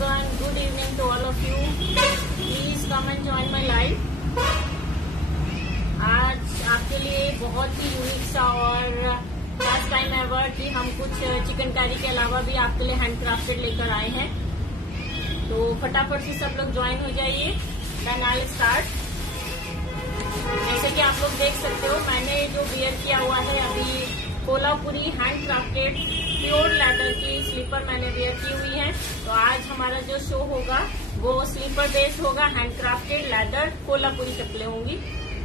everyone, good evening to all of you. Please come and join my live. आज आपके लिए बहुत ही unique सा और फर्स्ट टाइम एवर कि हम कुछ चिकनकारी के अलावा भी आपके लिए हैंडक्राफ्टेड लेकर आए हैं। तो फटाफट से सब लोग ज्वाइन हो जाइए। Then I start. जैसे कि आप लोग देख सकते हो, मैंने जो वियर किया हुआ है अभी कोल्हापुरी हैंडक्राफ्टेड प्योर लेदर की स्लीपर मैंने वेयर की हुई है। तो आज हमारा जो शो होगा वो स्लीपर बेस्ड होगा, हैंडक्राफ्टेड लेदर कोल्हापुरी चप्पलें होंगी।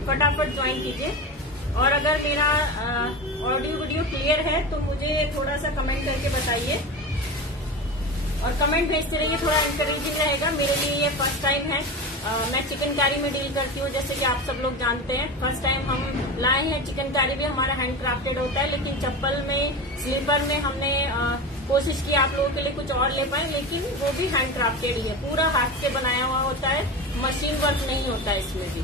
फटाफट ज्वाइन कीजिए। और अगर मेरा ऑडियो वीडियो क्लियर है तो मुझे थोड़ा सा कमेंट करके बताइए और कमेंट भेजते रहिए, थोड़ा एनकरेजिंग रहेगा। मेरे लिए ये फर्स्ट टाइम है। मैं चिकनकारी में डील करती हूँ, जैसे कि आप सब लोग जानते हैं। फर्स्ट टाइम हम लाए हैं। चिकनकारी भी हमारा हैंडक्राफ्टेड होता है, लेकिन चप्पल में, स्लीपर में हमने कोशिश की आप लोगों के लिए कुछ और ले पाए, लेकिन वो भी हैंडक्राफ्टेड ही है। पूरा हाथ से बनाया हुआ होता है, मशीन वर्क नहीं होता है इसमें भी।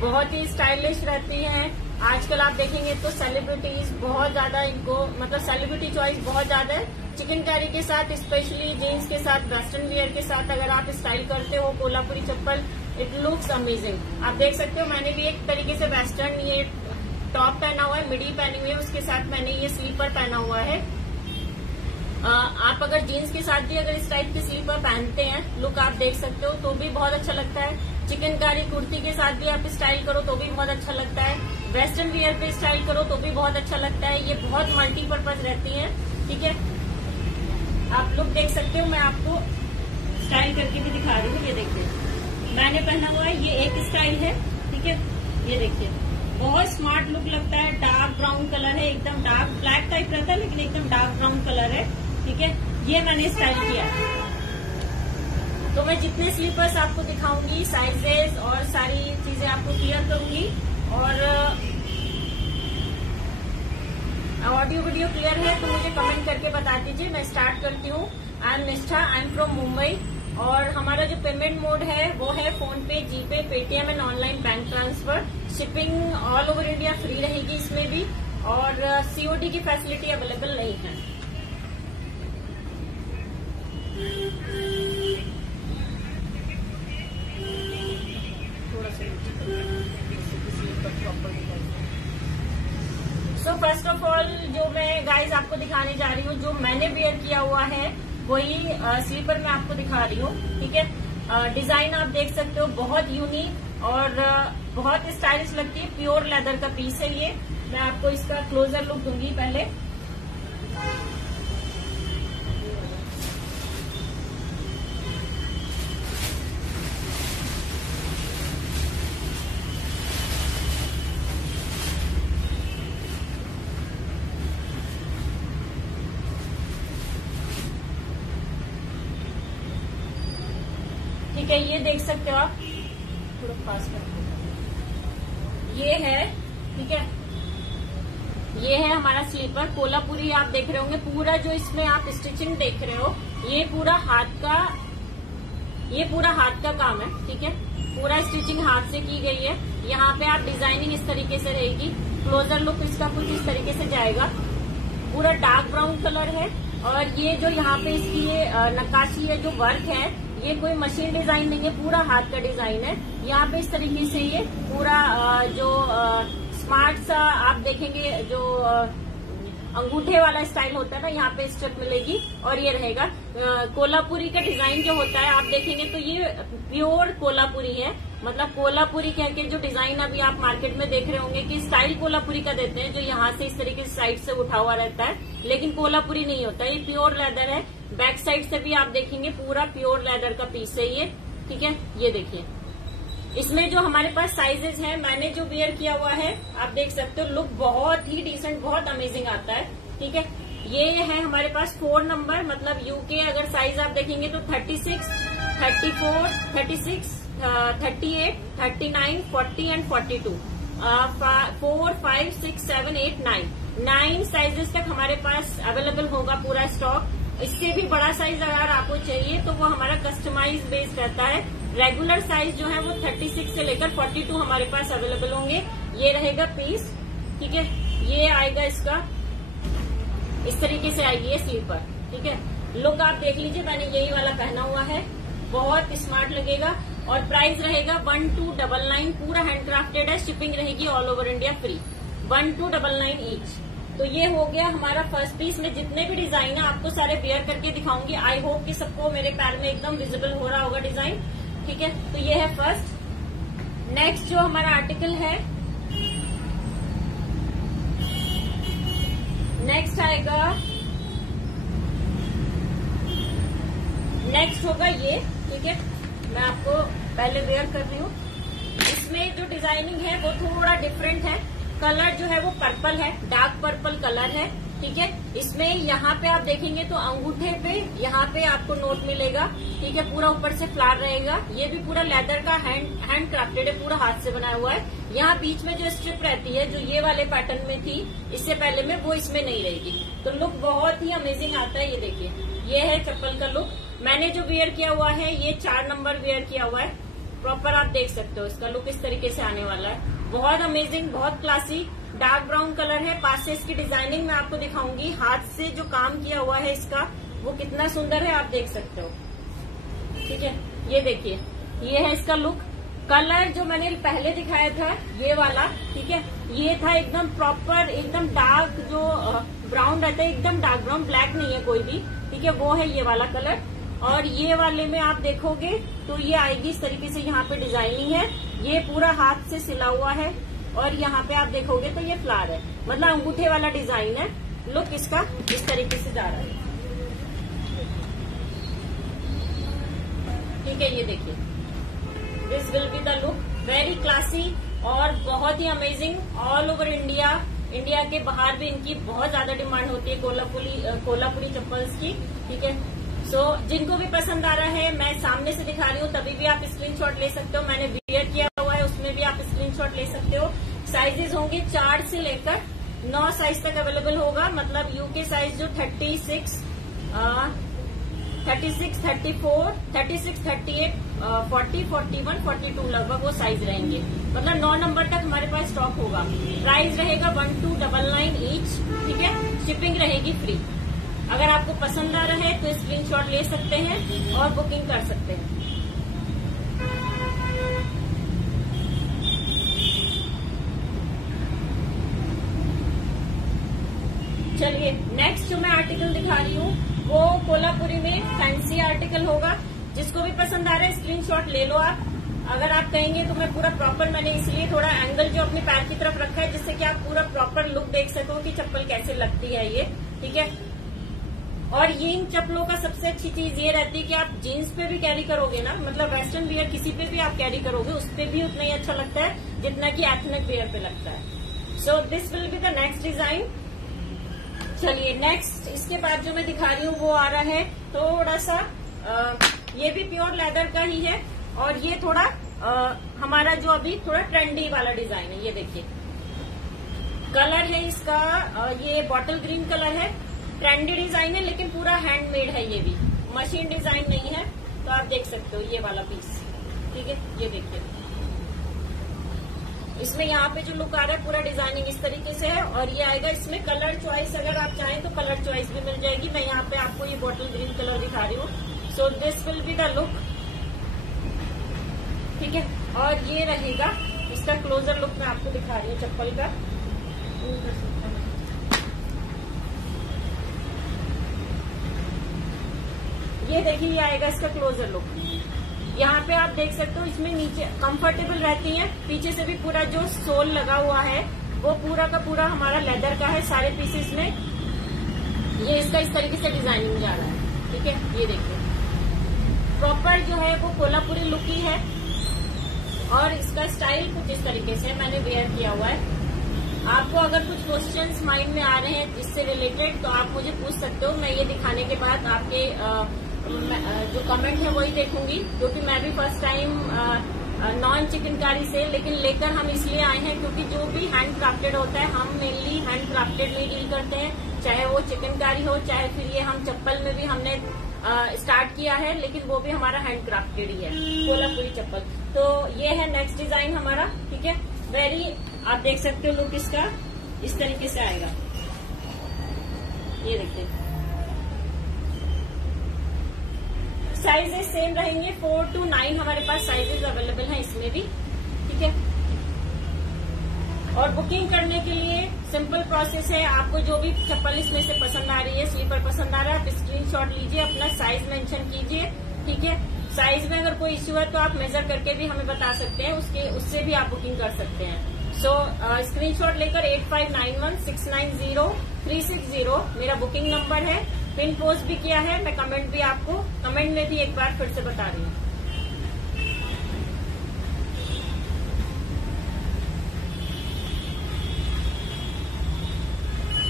बहुत ही स्टाइलिश रहती हैं। आजकल आप देखेंगे तो सेलिब्रिटीज बहुत ज्यादा इनको, मतलब सेलिब्रिटी चॉइस बहुत ज्यादा है। चिकनकारी के साथ, स्पेशली जीन्स के साथ, वेस्टर्न वियर के साथ अगर आप स्टाइल करते हो कोल्हापुरी चप्पल, इट लुक्स अमेजिंग। आप देख सकते हो, मैंने भी एक तरीके से वेस्टर्न ये टॉप पहना हुआ है, मिडी पहनी हुई है, उसके साथ मैंने ये स्लीपर पहना हुआ है। आप अगर जीन्स के साथ भी अगर इस टाइप की स्लीपर पहनते हैं, लुक आप देख सकते हो, तो भी बहुत अच्छा लगता है। चिकनकारी कुर्ती के साथ भी आप स्टाइल करो तो भी बहुत अच्छा लगता है। वेस्टर्न वियर पे स्टाइल करो तो भी बहुत अच्छा लगता है। ये बहुत मल्टीपर्पज रहती है। ठीक है, आप लोग देख सकते हो, मैं आपको स्टाइल करके भी दिखा रही हूँ। ये देखिए, मैंने पहना हुआ है, ये एक स्टाइल है। ठीक है, ये देखिए, बहुत स्मार्ट लुक लगता है। डार्क ब्राउन कलर है, एकदम डार्क ब्लैक टाइप रहता है, लेकिन एकदम डार्क ब्राउन कलर है। ठीक है, ये मैंने स्टाइल किया है। तो मैं जितने स्लीपर्स आपको दिखाऊंगी, साइजेस और सारी चीजें आपको क्लियर करूंगी। और ऑडियो वीडियो क्लियर है तो मुझे कमेंट करके बता दीजिए। मैं स्टार्ट करती हूँ। आई एम निष्ठा, आई एम फ्रॉम मुंबई। और हमारा जो पेमेंट मोड है वो है PhonePe, GPay, Paytm and online bank transfer. Shipping all over India free रहेगी इसमें भी, और सीओडी की फैसिलिटी अवेलेबल नहीं है। सो फर्स्ट ऑफ ऑल जो मैं गाइज आपको दिखाने जा रही हूँ, जो मैंने वेयर किया हुआ है वही स्लीपर मैं आपको दिखा रही हूँ। ठीक है, डिजाइन आप देख सकते हो, बहुत यूनिक और बहुत स्टाइलिश लगती है। प्योर लेदर का पीस है ये। मैं आपको इसका क्लोजर लुक दूंगी पहले। ठीक है, ये देख सकते हो आप, थोड़ा पास कर, ये है। ठीक है, ये है हमारा स्लीपर कोल्हापुरी। आप देख रहे होंगे पूरा, जो इसमें आप स्टिचिंग देख रहे हो, ये पूरा हाथ का काम है। ठीक है, पूरा स्टिचिंग हाथ से की गई है। यहाँ पे आप डिजाइनिंग इस तरीके से रहेगी। क्लोजर लुक इसका कुछ इस तरीके से जाएगा। पूरा डार्क ब्राउन कलर है। और ये जो यहाँ पे इसकी ये नक्काशी है, जो वर्क है, ये कोई मशीन डिजाइन नहीं है, पूरा हाथ का डिजाइन है। यहाँ पे इस तरीके से ये पूरा जो स्मार्ट सा आप देखेंगे, जो अंगूठे वाला स्टाइल होता है ना, यहाँ पे स्टेप मिलेगी। और ये रहेगा कोल्हापुरी का डिजाइन जो होता है, आप देखेंगे तो ये प्योर कोल्हापुरी है। मतलब कोल्हापुरी कह के जो डिजाइन अभी आप मार्केट में देख रहे होंगे कि स्टाइल कोल्हापुरी का देते हैं, जो यहाँ से इस तरीके से साइड से उठा हुआ रहता है, लेकिन कोल्हापुरी नहीं होता। ये प्योर लेदर है। बैक साइड से भी आप देखेंगे पूरा प्योर लेदर का पीस है ये। ठीक है, ये देखिए, इसमें जो हमारे पास साइजेस हैं, मैंने जो वेयर किया हुआ है, आप देख सकते हो, लुक बहुत ही डिसेंट, बहुत अमेजिंग आता है। ठीक है, ये है हमारे पास 4 नंबर, मतलब यूके। अगर साइज आप देखेंगे तो 36, 34, 36, 38, 39, 40 एंड 42। 4, 5, 6, 7, 8, 9 साइजेस तक हमारे पास अवेलेबल होगा पूरा स्टॉक। इससे भी बड़ा साइज अगर आपको चाहिए तो वो हमारा कस्टमाइज बेस्ड रहता है। रेगुलर साइज जो है वो 36 से लेकर 42 हमारे पास अवेलेबल होंगे। ये रहेगा पीस। ठीक है, ये आएगा इसका, इस तरीके से आएगी ये स्लीपर। ठीक है, लुक आप देख लीजिए, मैंने यही वाला पहना हुआ है, बहुत स्मार्ट लगेगा। और प्राइस रहेगा 1299, पूरा हैंडक्राफ्टेड है, शिपिंग रहेगी all over India free, 1299 each. तो ये हो गया हमारा फर्स्ट पीस में जितने भी डिजाइन है आपको सारे वेयर करके दिखाऊंगी। आई होप कि सबको मेरे पैर में एकदम विजिबल हो रहा होगा डिजाइन, ठीक है। तो ये है फर्स्ट। नेक्स्ट जो हमारा आर्टिकल है, नेक्स्ट आएगा, नेक्स्ट होगा ये, ठीक है। मैं आपको पहले वेयर कर रही हूँ। इसमें जो डिजाइनिंग है वो थोड़ा डिफरेंट है। कलर जो है वो पर्पल है, डार्क पर्पल कलर है, ठीक है। इसमें यहाँ पे आप देखेंगे तो अंगूठे पे यहाँ पे आपको नोट मिलेगा, ठीक है। पूरा ऊपर से फ्लावर रहेगा। ये भी पूरा लेदर का हैंड क्राफ्टेड है, पूरा हाथ से बनाया हुआ है। यहाँ बीच में जो स्ट्रिप रहती है जो ये वाले पैटर्न में थी इससे पहले में, वो इसमें नहीं रहेगी। तो लुक बहुत ही अमेजिंग आता है। ये देखिए, ये है चप्पल का लुक। मैंने जो वेयर किया हुआ है ये 4 नंबर वेयर किया हुआ है, प्रॉपर आप देख सकते हो। इसका लुक इस तरीके से आने वाला है, बहुत अमेजिंग, बहुत क्लासी। डार्क ब्राउन कलर है। पास से इसकी डिजाइनिंग मैं आपको दिखाऊंगी। हाथ से जो काम किया हुआ है इसका वो कितना सुंदर है, आप देख सकते हो, ठीक है। ये देखिए, ये है इसका लुक। कलर जो मैंने पहले दिखाया था ये वाला, ठीक है, ये था एकदम प्रॉपर, एकदम डार्क जो ब्राउन रहता है, एकदम डार्क ब्राउन, ब्लैक नहीं है कोई भी, ठीक है। वो है ये वाला कलर। और ये वाले में आप देखोगे तो ये आएगी इस तरीके से, यहाँ पे डिजाइनिंग है, ये पूरा हाथ से सिला हुआ है। और यहाँ पे आप देखोगे तो ये फ्लावर है, मतलब अंगूठे वाला डिजाइन है। लुक इसका इस तरीके से जा रहा है, ठीक है। ये देखिए, this will be the look, very classy और बहुत ही amazing. All over India, India के बाहर भी इनकी बहुत ज्यादा डिमांड होती है, कोल्हापुरी चप्पल्स की, ठीक है। सो जिनको भी पसंद आ रहा है, मैं सामने से दिखा रही हूँ तभी भी आप स्क्रीनशॉट ले सकते हो। मैंने वियर किया हुआ है उसमें भी आप स्क्रीनशॉट ले सकते हो। साइजेस होंगे 4 से लेकर 9 साइज तक अवेलेबल होगा, मतलब यूके साइज जो 36, 34, 36, 38, 40, 41, 42 लगभग वो साइज रहेंगे, मतलब 9 नंबर तक हमारे पास स्टॉक होगा। प्राइस रहेगा 1299 ईच, ठीक है। शिपिंग रहेगी फ्री। अगर आपको पसंद आ रहा है तो स्क्रीनशॉट ले सकते हैं और बुकिंग कर सकते हैं। चलिए, नेक्स्ट जो मैं आर्टिकल दिखा रही हूँ वो कोल्हापुरी में फैंसी आर्टिकल होगा। जिसको भी पसंद आ रहा है स्क्रीनशॉट ले लो आप। अगर आप कहेंगे तो मैं पूरा प्रॉपर, मैंने इसलिए थोड़ा एंगल जो अपने पैर की तरफ रखा है जिससे कि आप पूरा प्रॉपर लुक देख सको कि चप्पल कैसे लगती है ये, ठीक है। और ये इन चप्पलों का सबसे अच्छी चीज ये रहती है कि आप जीन्स पे भी कैरी करोगे ना, मतलब वेस्टर्न वियर किसी पे भी आप कैरी करोगे उस पे भी उतना ही अच्छा लगता है जितना कि एथनिक वियर पे लगता है। So this will be the next design. चलिए नेक्स्ट, इसके बाद जो मैं दिखा रही हूँ वो आ रहा है थोड़ा सा, ये भी प्योर लेदर का ही है और ये थोड़ा हमारा जो अभी थोड़ा ट्रेंडी वाला डिजाइन है। ये देखिए, कलर है इसका, ये बॉटल ग्रीन कलर है। ट्रेंडी डिजाइन है लेकिन पूरा हैंडमेड है, ये भी मशीन डिजाइन नहीं है। तो आप देख सकते हो ये वाला पीस, ठीक है। ये देखिए, इसमें यहाँ पे जो लुक आ रहा है पूरा डिजाइनिंग इस तरीके से है। और ये आएगा इसमें कलर चॉइस, अगर आप चाहें तो कलर चॉइस भी मिल जाएगी। मैं यहाँ पे आपको ये बॉटल ग्रीन कलर दिखा रही हूँ। So this will be the look, ठीक है। और ये रहेगा इसका क्लोजर लुक, मैं आपको दिखा रही हूँ चप्पल का। ये देखिए, ये आएगा इसका क्लोजर लुक। यहाँ पे आप देख सकते हो इसमें नीचे कंफर्टेबल रहती है, पीछे से भी पूरा जो सोल लगा हुआ है वो पूरा का पूरा हमारा लेदर का है सारे पीसेस में। ये इसका इस तरीके से डिजाइनिंग जा रहा है, ठीक है। ये देखिए, प्रॉपर जो है वो कोल्हापुरी लुक ही है और इसका स्टाइल कुछ इस तरीके से मैंने वेयर किया हुआ है। आपको अगर कुछ क्वेश्चंस माइंड में आ रहे हैं इससे रिलेटेड तो आप मुझे पूछ सकते हो। मैं ये दिखाने के बाद आपके जो कमेंट है वही देखूंगी, क्योंकि मैं भी फर्स्ट टाइम नॉन चिकनकारी से, लेकिन लेकर हम इसलिए आए हैं क्योंकि जो भी हैंड क्राफ्टेड होता है हम मेनली हैंड क्राफ्टेड में डील करते हैं, चाहे वो चिकनकारी हो चाहे फिर ये हम चप्पल में भी हमने स्टार्ट किया है, लेकिन वो भी हमारा हैंड क्राफ्टेड ही है, कोल्हापुरी चप्पल। तो ये है नेक्स्ट डिजाइन हमारा, ठीक है। वेरी, आप देख सकते हो लुक इसका इस तरीके से आएगा। ये देखिए, साइजेस सेम रहेंगे, 4 to 9 हमारे पास साइजेस अवेलेबल हैं इसमें भी, ठीक है। और बुकिंग करने के लिए सिंपल प्रोसेस है, आपको जो भी चप्पल इसमें से पसंद आ रही है, स्लीपर पसंद आ रहा है, आप स्क्रीनशॉट लीजिए, अपना साइज मेंशन कीजिए, ठीक है। साइज में अगर कोई इश्यू है तो आप मेजर करके भी हमें बता सकते हैं, उससे भी आप बुकिंग कर सकते हैं। सो स्क्रीनशॉट लेकर 8591690360 मेरा बुकिंग नंबर है। पिन पोस्ट भी किया है, मैं कमेंट भी आपको कमेंट में भी एक बार फिर से बता रही हूँ।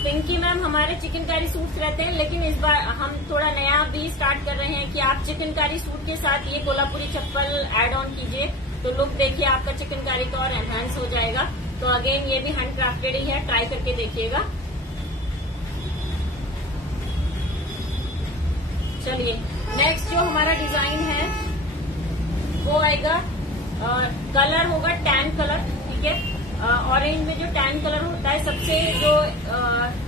पिंकी मैम, हमारे चिकनकारी सूट्स रहते हैं, लेकिन इस बार हम थोड़ा नया भी स्टार्ट कर रहे हैं कि आप चिकनकारी सूट के साथ ये कोल्हापुरी चप्पल ऐड ऑन कीजिए, तो लुक देखिए आपका चिकनकारी का और एनहांस हो जाएगा। तो अगेन ये भी हैंड क्राफ्टेड ही है, ट्राई करके देखिएगा। चलिए नेक्स्ट जो हमारा डिजाइन है वो आएगा, कलर होगा टैन कलर, ठीक है। ऑरेंज में जो टैन कलर होता है, सबसे जो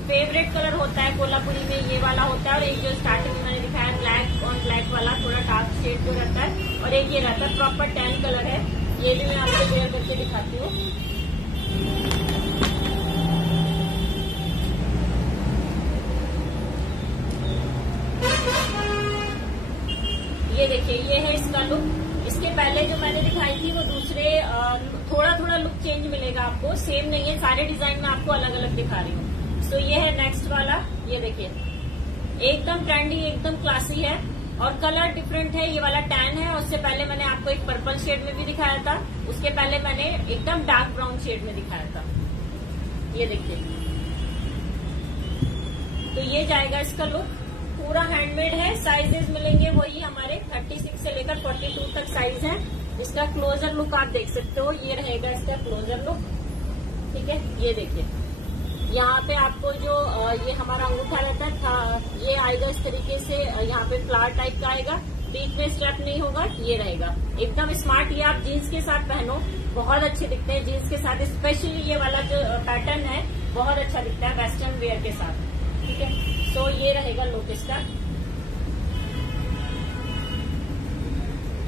फेवरेट कलर होता है कोल्हापुरी में ये वाला होता है। और एक जो स्टार्टिंग में मैंने दिखाया ब्लैक ऑन ब्लैक वाला, थोड़ा डार्क शेड जो रहता है, और एक ये रहता है प्रॉपर टैन कलर है। ये भी मैं आपको वेयर करके दिखाती हूँ। ये देखिए, ये है इसका लुक। इसके पहले जो मैंने दिखाई थी वो दूसरे, थोड़ा थोड़ा लुक चेंज मिलेगा आपको, सेम नहीं है, सारे डिजाइन में आपको अलग अलग दिखा रही हूँ। सो ये है नेक्स्ट वाला, ये देखिए एकदम ट्रेंडी, एकदम क्लासी है, और कलर डिफरेंट है। ये वाला टैन है, उससे पहले मैंने आपको एक पर्पल शेड में भी दिखाया था, उसके पहले मैंने एकदम डार्क ब्राउन शेड में दिखाया था। ये देखिए, तो ये जाएगा इसका लुक, पूरा हैंडमेड है। साइजेस मिलेंगे वही हमारे 36 से लेकर 42 तक साइज है। इसका क्लोजर लुक आप देख सकते हो, ये रहेगा इसका क्लोजर लुक, ठीक है। ये देखिए, यहाँ पे आपको जो ये हमारा अंगूठा रहता है, ये आएगा इस तरीके से, यहाँ पे फ्लावर टाइप का आएगा, बीच में स्ट्रैप नहीं होगा, ये रहेगा एकदम स्मार्ट। ये आप जीन्स के साथ पहनो, बहुत अच्छे दिखते हैं जीन्स के साथ, स्पेशली ये वाला जो पैटर्न है बहुत अच्छा दिखता है वेस्टर्न वेयर के साथ, ठीक है। तो ये रहेगा लुक इसका,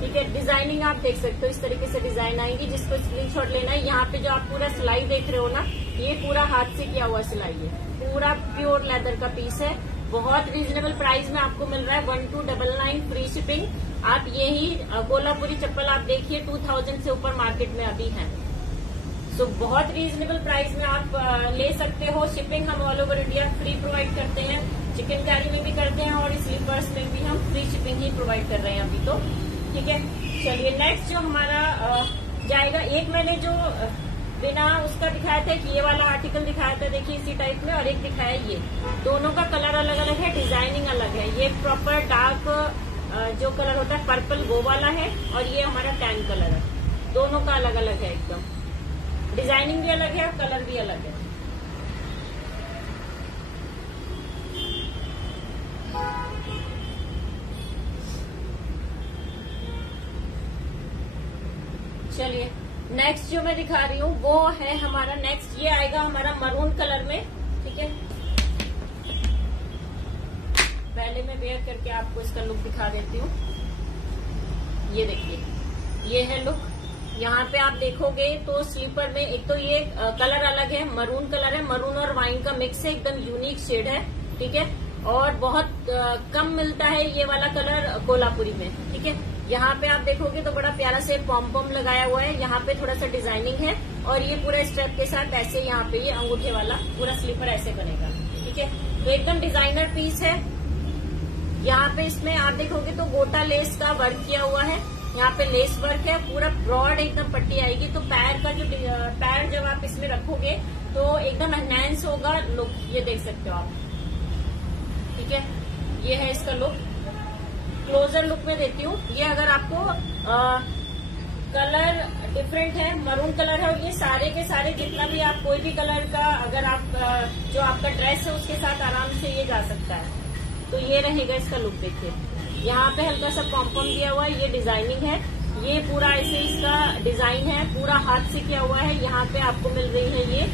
ठीक है। डिजाइनिंग आप देख सकते हो, इस तरीके से डिजाइन आएगी। जिसको स्क्रीनशॉट लेना है, यहाँ पे जो आप पूरा सिलाई देख रहे हो ना, ये पूरा हाथ से किया हुआ सिलाई है, पूरा प्योर लेदर का पीस है। बहुत रीजनेबल प्राइस में आपको मिल रहा है, 1299 फ्री शिपिंग। आप यही कोल्हापुरी चप्पल आप देखिए 2000 से ऊपर मार्केट में अभी है। सो बहुत रीजनेबल प्राइस में आप ले सकते हो। शिपिंग हम all over India free provide करते हैं, चिकनकारी में भी करते हैं, और स्लीपर्स में भी हम फ्री शिपिंग ही प्रोवाइड कर रहे हैं अभी तो, ठीक है। चलिए नेक्स्ट जो हमारा जाएगा, एक मैंने जो बिना उसका दिखाया था, कि ये वाला आर्टिकल दिखाया था, देखिए इसी टाइप में, और एक दिखाया ये, दोनों का कलर अलग अलग है, डिजाइनिंग अलग है। ये प्रॉपर डार्क जो कलर होता है पर्पल वो वाला है, और ये हमारा टैन कलर है, दोनों का अलग अलग है एकदम, डिजाइनिंग भी अलग है और कलर भी अलग है। चलिए नेक्स्ट जो मैं दिखा रही हूँ वो है हमारा नेक्स्ट, ये आएगा हमारा मरून कलर में, ठीक है। पहले मैं वेयर करके आपको इसका लुक दिखा देती हूँ। ये देखिए, ये है लुक। यहाँ पे आप देखोगे तो स्लीपर में एक तो ये कलर अलग है, मरून कलर है, मरून और वाइन का मिक्स है, एकदम यूनिक शेड है, ठीक है। और बहुत कम मिलता है ये वाला कलर कोल्हापुरी में, ठीक है। यहाँ पे आप देखोगे तो बड़ा प्यारा से पॉम लगाया हुआ है, यहाँ पे थोड़ा सा डिजाइनिंग है, और ये पूरा स्ट्रैप के साथ ऐसे यहाँ पे ये अंगूठे वाला पूरा स्लीपर ऐसे बनेगा, ठीक है। तो एकदम डिजाइनर पीस है। यहाँ पे इसमें आप देखोगे तो गोटा लेस का वर्क किया हुआ है, यहाँ पे लेस वर्क है, पूरा ब्रॉड एकदम पट्टी आएगी। तो पैर का जो पैर जब आप इसमें रखोगे तो एकदम एनहांस होगा लुक, ये देख सकते हो आप, ठीक है। ये है इसका लुक, क्लोजर लुक में देती हूँ। ये अगर आपको कलर डिफरेंट है, मरून कलर है, और ये सारे के सारे जितना भी आप कोई भी कलर का अगर आप जो आपका ड्रेस है उसके साथ आराम से ये जा सकता है। तो ये रहेगा इसका लुक, देखिए यहाँ पे हल्का सा पॉम दिया हुआ है, ये डिजाइनिंग है, ये पूरा ऐसे इसका डिजाइन है, पूरा हाथ से किया हुआ है। यहाँ पे आपको मिल रही है ये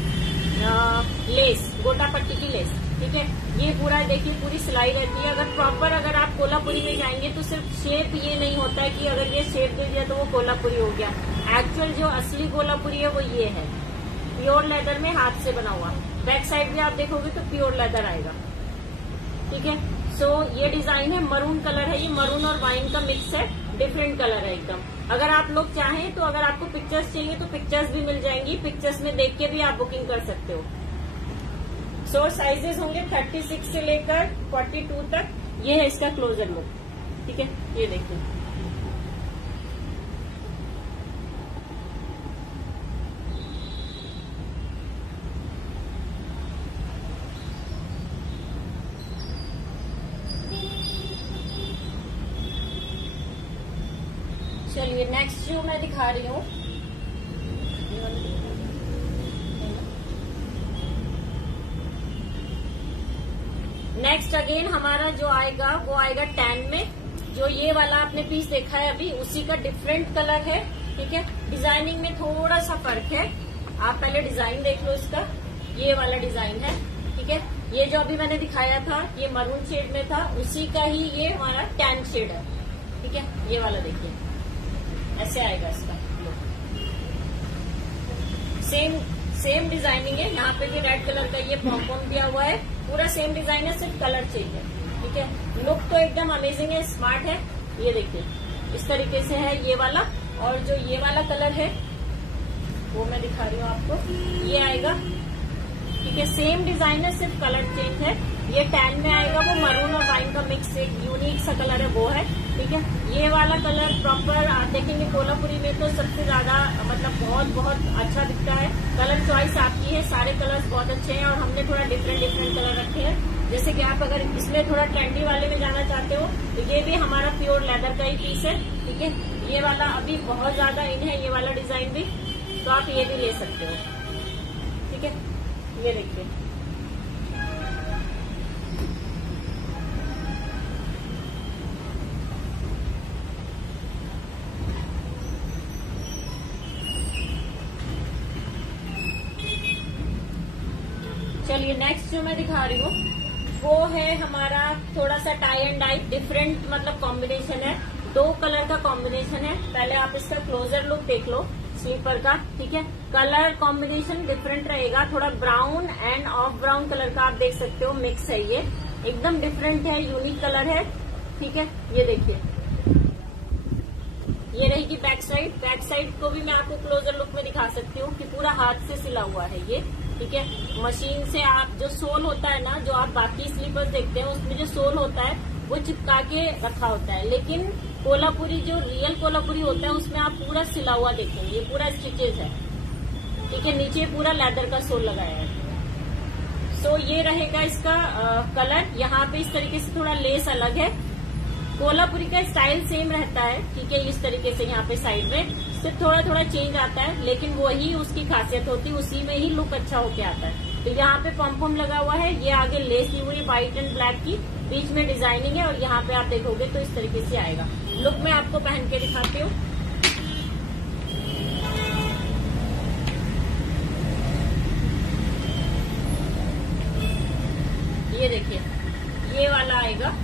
लेस, गोटा पट्टी की लेस, ठीक है। ये पूरा देखिए पूरी सिलाई रहती है। अगर आप कोल्हापुरी में जाएंगे तो सिर्फ शेप ये नहीं होता है कि अगर ये शेप दे दिया तो वो कोल्हापुरी हो गया। एक्चुअल जो असली कोल्हापुरी है वो ये है, प्योर लेदर में हाथ से बना हुआ। बैक साइड भी आप देखोगे तो प्योर लेदर आएगा, ठीक है। सो ये डिजाइन है, मरून कलर है, ये मरून और वाइन का मिक्स है, डिफरेंट कलर है एकदम। अगर आप लोग चाहें तो अगर आपको पिक्चर्स चाहिए तो पिक्चर्स भी मिल जाएंगी, पिक्चर्स में देख के भी आप बुकिंग कर सकते हो। सो साइजेस होंगे 36 से लेकर 42 तक। ये है इसका क्लोजर लुक, ठीक है। ये देखिए, चलिए नेक्स्ट जो मैं दिखा रही हूँ, नेक्स्ट अगेन हमारा जो आएगा वो आएगा टैन में। जो ये वाला आपने पीस देखा है अभी, उसी का डिफरेंट कलर है, ठीक है। डिजाइनिंग में थोड़ा सा फर्क है, आप पहले डिजाइन देख लो इसका। ये वाला डिजाइन है, ठीक है। ये जो अभी मैंने दिखाया था ये मरून शेड में था, उसी का ही ये हमारा टैन शेड है, ठीक है। ये वाला देखिए, ऐसे आएगा इसका लुक। सेम डिजाइनिंग है, यहाँ पे भी रेड कलर का ये पॉम्पॉम दिया हुआ है, पूरा सेम डिजाइन है, सिर्फ कलर चाहिए, ठीक है। लुक तो एकदम अमेजिंग है, स्मार्ट है। ये देखिए इस तरीके से है ये वाला, और जो ये वाला कलर है वो मैं दिखा रही हूँ आपको, ये आएगा, ठीक है। सेम डिजाइन है, सिर्फ कलर चेंज है। ये टैन में आएगा, वो मरून और वाइन का मिक्स एक यूनिक सा कलर है, वो है, ठीक है। ये वाला कलर प्रॉपर आप देखेंगे कोल्हापुरी में तो सबसे ज्यादा मतलब बहुत अच्छा दिखता है। कलर चॉइस आपकी है, सारे कलर्स बहुत अच्छे हैं, और हमने थोड़ा डिफरेंट कलर रखे हैं। जैसे कि आप अगर इसमें थोड़ा ट्रेंडी वाले में जाना चाहते हो तो ये भी हमारा प्योर लेदर का ही पीस है, ठीक है। ये वाला अभी बहुत ज्यादा इन है, ये वाला डिजाइन भी, तो आप ये भी ले सकते हो, ठीक है। ये देखिए, चलिए नेक्स्ट जो मैं दिखा रही हूँ वो है हमारा थोड़ा सा टाई एंड डाई, डिफरेंट मतलब कॉम्बिनेशन है, 2 कलर का कॉम्बिनेशन है। पहले आप इसका क्लोजर लुक देख लो स्लीपर का, ठीक है। कलर कॉम्बिनेशन डिफरेंट रहेगा, थोड़ा brown end of brown colour का आप देख सकते हो, मिक्स है ये, एकदम डिफरेंट है, यूनिक कलर है, ठीक है। ये देखिए, ये रहेगी बैक साइड को भी मैं आपको क्लोजर लुक में दिखा सकती हूँ कि पूरा हाथ से सिला हुआ है ये, ठीक है। मशीन से आप जो सोल होता है ना, जो आप बाकी स्लीपर्स देखते हैं उसमें जो सोल होता है वो चिपका के रखा होता है, लेकिन कोल्हापुरी जो रियल कोल्हापुरी होता है उसमें आप पूरा सिला हुआ देखेंगे, ये पूरा स्टिचेज है, ठीक है। नीचे पूरा लेदर का सोल लगाया है। सो ये रहेगा इसका कलर। यहाँ पे इस तरीके से थोड़ा लेस अलग है, कोल्हापुरी का स्टाइल सेम रहता है, ठीक है। इस तरीके से यहाँ पे साइड में सिर्फ थोड़ा चेंज आता है, लेकिन वही उसकी खासियत होती है, उसी में ही लुक अच्छा होके आता है। तो यहाँ पे पॉम्पॉम लगा हुआ है, ये आगे लेस दी हुई व्हाइट एंड ब्लैक की, बीच में डिजाइनिंग है, और यहाँ पे आप देखोगे तो इस तरीके से आएगा लुक। मैं आपको पहन के दिखाती हूँ। ये देखिए, ये वाला आएगा,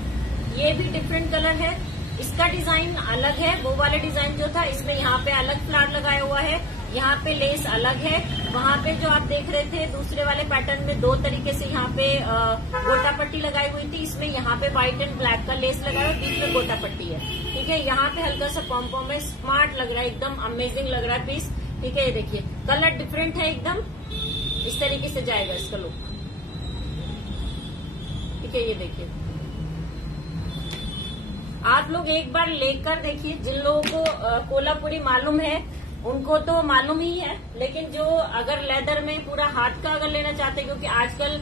ये भी डिफरेंट कलर है, इसका डिजाइन अलग है। वो वाले डिजाइन जो था इसमें यहाँ पे अलग फ्लावर लगाया हुआ है, यहाँ पे लेस अलग है। वहाँ पे जो आप देख रहे थे दूसरे वाले पैटर्न में 2 तरीके से यहाँ पे गोटा पट्टी लगाई हुई थी, इसमें यहाँ पे व्हाइट एंड ब्लैक का लेस लगाया हुआ, बीच में गोटा पट्टी है, ठीक है। यहाँ पे हल्का सा पॉम्पॉम है, स्मार्ट लग रहा है, एकदम अमेजिंग लग रहा है पीस, ठीक है। ये देखिए कलर डिफरेंट है एकदम, इस तरीके से जाएगा इसका लुक, ठीक है। ये देखिए, आप लोग एक बार लेकर देखिए, जिन लोगों को कोल्हापुरी मालूम है उनको तो मालूम ही है, लेकिन जो अगर लेदर में पूरा हाथ का अगर लेना चाहते हैं, क्योंकि आजकल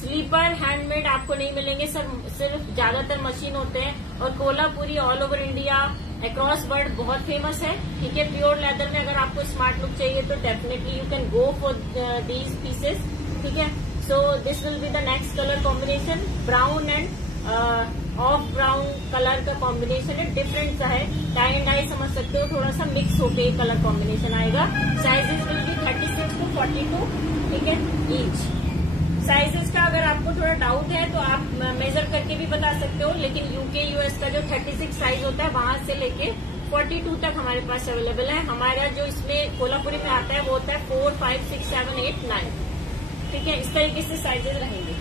स्लीपर हैंडमेड आपको नहीं मिलेंगे, सिर्फ ज्यादातर मशीन होते हैं, और Kolhapuri all over India across world बहुत फेमस है, ठीक है। प्योर लेदर में अगर आपको स्मार्ट लुक चाहिए तो definitely you can go for these pieces, ठीक है। So this will be the next colour combination, brown end of brown colour का कॉम्बिनेशन है, डिफरेंट सा है, टाई एंड डाई समझ सकते हो, थोड़ा सा मिक्स होके कलर कॉम्बिनेशन आएगा। साइजेस विल बी 36 to 42, ठीक है, ईच। साइजेस का अगर आपको थोड़ा डाउट है तो आप मेजर करके भी बता सकते हो, लेकिन यूके यूएस का जो 36 साइज होता है वहां से लेके 42 तक हमारे पास अवेलेबल है। हमारा जो इसमें कोल्हापुरी में आता है वो होता है 4, 5, 6, 7, 8, 9। ठीक है, इस तरीके से साइजेस रहेंगे।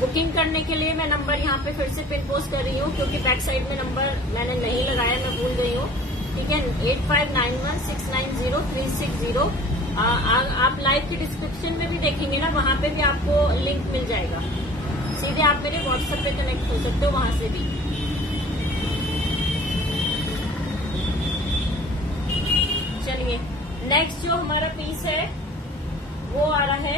बुकिंग करने के लिए मैं नंबर यहाँ पे फिर से पिन पोस्ट कर रही हूँ, क्योंकि बैक साइड में नंबर मैंने नहीं लगाया, मैं भूल गई हूँ। ठीक है, 8591690360। आप लाइव के डिस्क्रिप्शन में भी देखेंगे ना, वहां पे भी आपको लिंक मिल जाएगा। सीधे आप मेरे व्हाट्सएप पे कनेक्ट हो सकते हो वहां से भी। चलिए, नेक्स्ट जो हमारा पीस है वो आ रहा है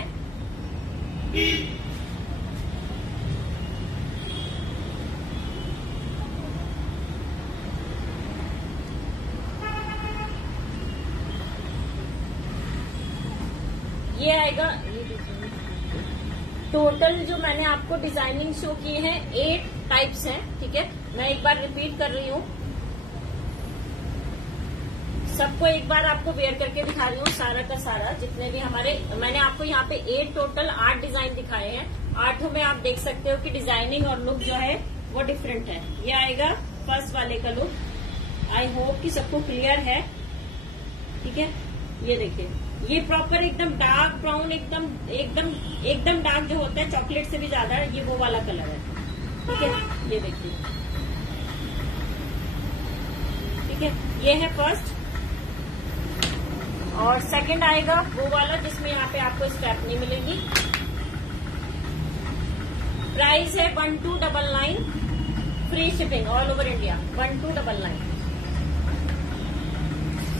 ये आएगा। टोटल जो मैंने आपको डिजाइनिंग शो की है 8 टाइप्स हैं। ठीक है, मैं एक बार रिपीट कर रही हूँ, सबको एक बार आपको वेयर करके दिखा रही हूँ। सारा का सारा जितने भी हमारे, मैंने आपको यहाँ पे 8 टोटल 8 डिजाइन दिखाए हैं। 8 में आप देख सकते हो कि डिजाइनिंग और लुक जो है वो डिफरेंट है। ये आएगा फर्स्ट वाले का लुक। आई होप कि सबको क्लियर है। ठीक है, ये देखिए, ये प्रॉपर एकदम डार्क ब्राउन, एकदम डार्क जो होता है चॉकलेट से भी ज्यादा, ये वो वाला कलर है। ठीक है, ये देखिए, ठीक है, ये है फर्स्ट। और सेकंड आएगा वो वाला जिसमें यहाँ पे आपको स्ट्रैप नहीं मिलेगी। प्राइस है 1299, free shipping all over India, 1299।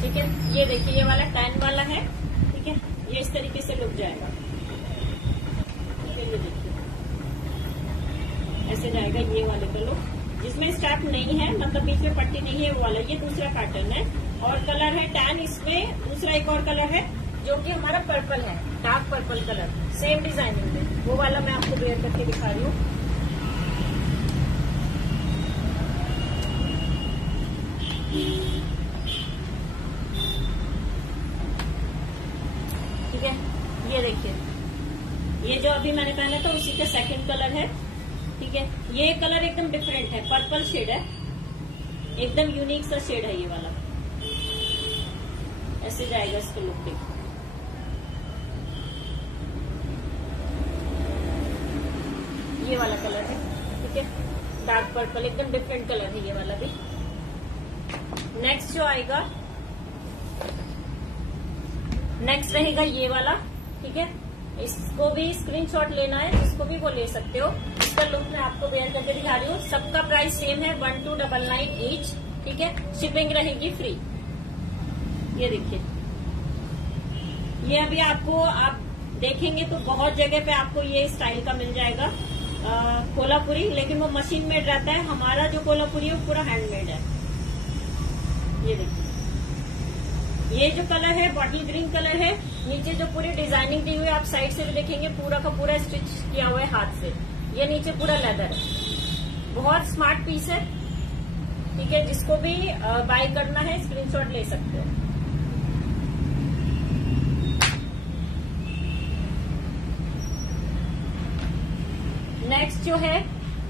ठीक है, ये देखिए, ये वाला 10 वाला है। ठीक है, ये इस तरीके से लुक जाएगा। ये देखिए, ऐसे जाएगा ये वाले का लुक, जिसमें स्ट्रैप नहीं है, मतलब बीच में पट्टी नहीं है, वो वाला। ये दूसरा पैटर्न है और कलर है टैन। इसमें दूसरा एक और कलर है जो कि हमारा पर्पल है, dark purple colour, same designing में। वो वाला मैं आपको वेयर करके दिखा रही हूँ। ठीक है, ये देखिए, ये जो अभी मैंने पहना था उसी का सेकंड कलर है। ठीक है, ये कलर एकदम डिफरेंट है, पर्पल शेड है, एकदम यूनिक सा शेड है ये वाला। ऐसे जाएगा इसका लुक भी। ये वाला कलर है। ठीक है, डार्क पर्पल, एकदम डिफरेंट कलर है ये वाला भी। नेक्स्ट जो आएगा, नेक्स्ट रहेगा ये वाला। ठीक है, इसको भी स्क्रीनशॉट लेना है, इसको भी वो ले सकते हो। इसका लुक मैं आपको वेयर करके दिखा रही हूँ। सबका प्राइस सेम है, 1299 ईच। ठीक है, शिपिंग रहेगी फ्री। ये देखिए, ये अभी आपको, आप देखेंगे तो बहुत जगह पे आपको ये स्टाइल का मिल जाएगा कोल्हापुरी, लेकिन वो मशीन मेड रहता है। हमारा जो कोल्हापुरी है वो पूरा हैंडमेड है। ये देखिए, ये जो कलर है बॉटल ग्रीन कलर है। नीचे जो पूरी डिजाइनिंग दी हुई है, आप साइड से भी देखेंगे, पूरा का पूरा स्टिच किया हुआ है हाथ से। ये नीचे पूरा लेदर है, बहुत स्मार्ट पीस है। ठीक है, जिसको भी बाय करना है स्क्रीनशॉट ले सकते हो। नेक्स्ट जो है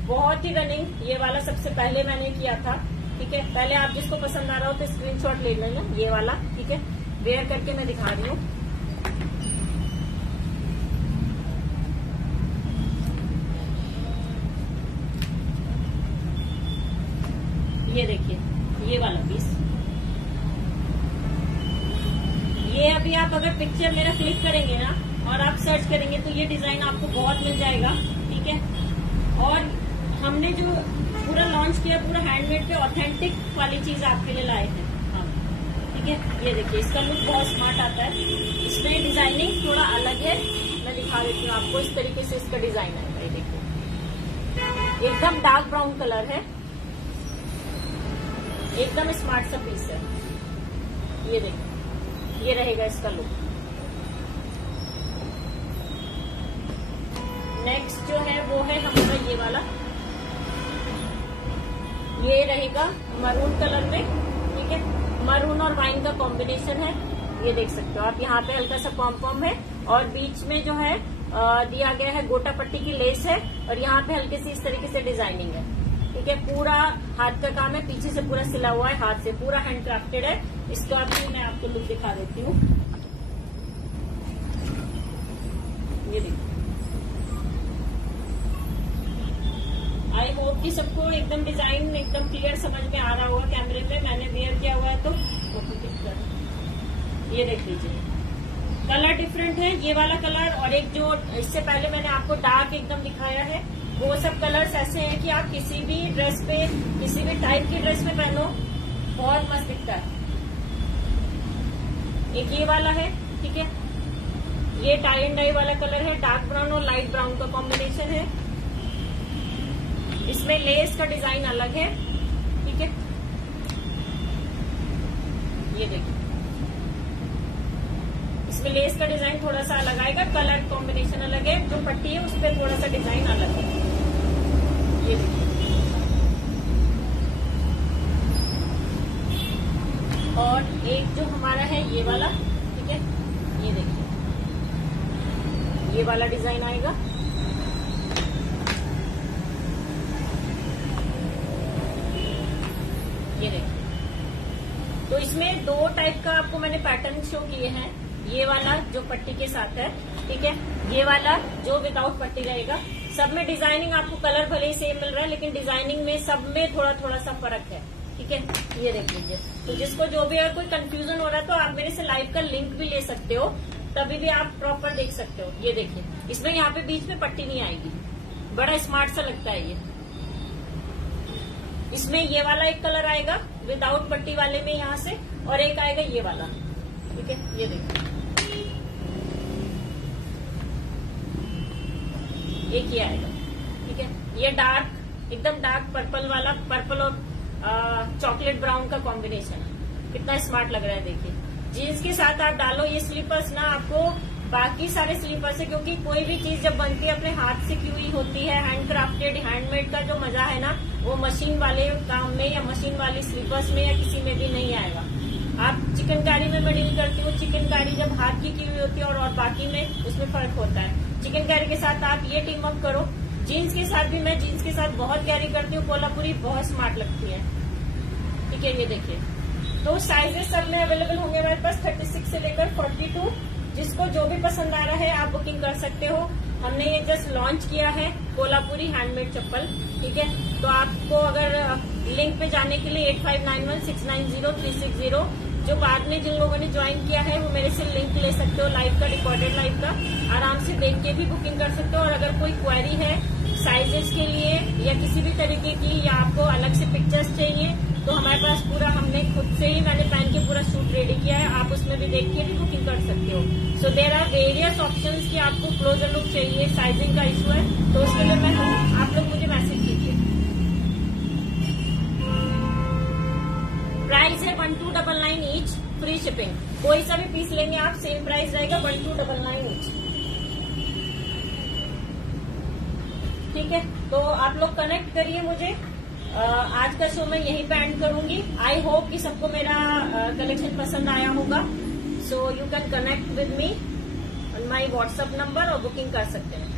बहुत ही रनिंग, ये वाला सबसे पहले मैंने किया था। ठीक है, पहले आप जिसको पसंद आ रहा हो तो स्क्रीनशॉट ले लेना, ये वाला। ठीक है, वेयर करके मैं दिखा रही हूँ। ये देखिए, ये वाला पीस, ये अभी आप अगर पिक्चर मेरा क्लिक करेंगे ना और आप सर्च करेंगे तो ये डिजाइन आपको बहुत मिल जाएगा। ठीक है, और हमने जो पूरा लॉन्च किया, पूरा हैंडमेड पे ऑथेंटिक वाली चीज आपके लिए लाए हैं हम। ठीक है, ये देखिए, इसका लुक बहुत स्मार्ट आता है। इसमें डिजाइनिंग थोड़ा अलग है, मैं दिखा देती हूँ आपको। इस तरीके से इसका डिजाइन आएगा। ये देखिए, एकदम डार्क ब्राउन कलर है, एकदम स्मार्ट सा पीस है। ये देखिए, ये रहेगा इसका लुक। नेक्स्ट जो है वो है हमारा ये वाला, ये रहेगा मरून कलर में। ठीक है, मरून और वाइन का कॉम्बिनेशन है, ये देख सकते हो आप। यहाँ पे हल्का सा पॉम है और बीच में जो है दिया गया है गोटा पट्टी की लेस है और यहाँ पे हल्की सी इस तरीके से डिजाइनिंग है। ठीक है, पूरा हाथ का काम है, पीछे से पूरा सिला हुआ है, हाथ से पूरा हैंड क्राफ्टेड है। इसका भी मैं आपको लुक दिखा देती हूँ, ये देखिए। आई होप कि सबको एकदम डिजाइन एकदम क्लियर समझ में आ रहा होगा कैमरे पे। मैंने वेयर किया हुआ है तो ये देख लीजिए, कलर डिफरेंट है, ये वाला कलर और एक जो इससे पहले मैंने आपको डार्क एकदम दिखाया है, वो सब कलर्स ऐसे हैं कि आप किसी भी ड्रेस पे, किसी भी टाइप की ड्रेस में पहनो, बहुत मस्त दिखता है। एक ये वाला है, ठीक है, ये टाई एंड डाई वाला कलर है, डार्क ब्राउन और लाइट ब्राउन का कॉम्बिनेशन है। इसमें लेस का डिजाइन अलग है, ठीक है, ये देखिए, इसमें लेस का डिजाइन थोड़ा सा अलग आएगा, कलर कॉम्बिनेशन अलग है, जो पट्टी है उस पर थोड़ा सा डिजाइन अलग है, ये देखिए। और एक जो हमारा है ये वाला, ठीक है, ये देखिए, ये वाला डिजाइन आएगा। ये देखिए, तो इसमें दो टाइप का आपको मैंने पैटर्न शो किए हैं। ये वाला जो पट्टी के साथ है, ठीक है, ये वाला जो विदाउट पट्टी रहेगा। सब में डिजाइनिंग आपको कलर भले ही सेम मिल रहा है, लेकिन डिजाइनिंग में सब में थोड़ा थोड़ा सा फर्क है, ठीक है, ये देख लीजिए। तो जिसको जो भी अगर कोई कंफ्यूजन हो रहा है तो आप मेरे से लाइव का लिंक भी ले सकते हो, तभी भी आप प्रॉपर देख सकते हो। ये देखिए, इसमें यहाँ पे बीच में पट्टी नहीं आएगी, बड़ा स्मार्ट सा लगता है ये। इसमें ये वाला एक कलर आएगा विदाउट पट्टी वाले में यहाँ से, और एक आएगा ये वाला, ठीक है, ये देखिए, एक ये आएगा, ठीक है। ये डार्क, एकदम डार्क पर्पल वाला, पर्पल और चॉकलेट ब्राउन का कॉम्बिनेशन है, कितना स्मार्ट लग रहा है देखिए। जीन्स के साथ आप डालो ये स्लीपर्स ना, आपको बाकी सारे स्लीपर्स है, क्योंकि कोई भी चीज जब बनती है अपने हाथ से की हुई होती है, हैंड क्राफ्टेड, हैंडमेड का जो मजा है ना, वो मशीन वाले काम में या मशीन वाली स्लीपर्स में या किसी में भी नहीं आएगा। आप चिकनकारी में मैं डील करती हूँ, चिकनकारी जब हाथ की हुई होती है और बाकी में उसमें फर्क होता है। चिकनकारी के साथ आप ये टीम अप करो। जीन्स के साथ भी मैं जीन्स के साथ बहुत कैरी करती हूँ, कोल्हापुरी बहुत स्मार्ट लगती है, ठीक है, ये देखिए। तो साइजेस सब में अवेलेबल होंगे हमारे पास 36 से लेकर 42, जिसको जो भी पसंद आ रहा है आप बुकिंग कर सकते हो। हमने ये जस्ट लॉन्च किया है कोल्हापुरी हैंडमेड चप्पल, ठीक है। तो आपको अगर लिंक पे जाने के लिए 8591690360, जो बाद में जिन लोगों ने ज्वाइन किया है वो मेरे से लिंक ले सकते हो, लाइव का, रिकॉर्डेड लाइव का, आराम से देख के भी बुकिंग कर सकते हो। और अगर कोई क्वेरी है साइजेस के लिए या किसी भी तरीके की, या आपको अलग से पिक्चर्स चाहिए, तो हमारे पास पूरा हमने खुद से ही मैंने पहन के पूरा शूट रेडी किया है, आप उसमें भी देख के भी बुकिंग कर सकते हो। So there are various options कि आपको क्लोजर लुक चाहिए, साइजिंग का इशू है, तो उसके लिए मैं आप लोग मुझे मैसेज कीजिए। प्राइस है 1299 ईच, फ्री शिपिंग। कोई सा भी पीस लेंगे आप सेम प्राइस रहेगा 1299 ईच, ठीक है। तो आप लोग कनेक्ट करिए मुझे। आज का शो मैं यहीं पे एंड करूंगी। आई होप कि सबको मेरा कलेक्शन पसंद आया होगा। So you can connect with me on my WhatsApp number और बुकिंग कर सकते हैं।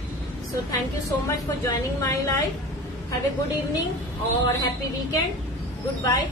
So thank you so much for joining my live. Have a good evening और हैप्पी वीकेंड। Good bye.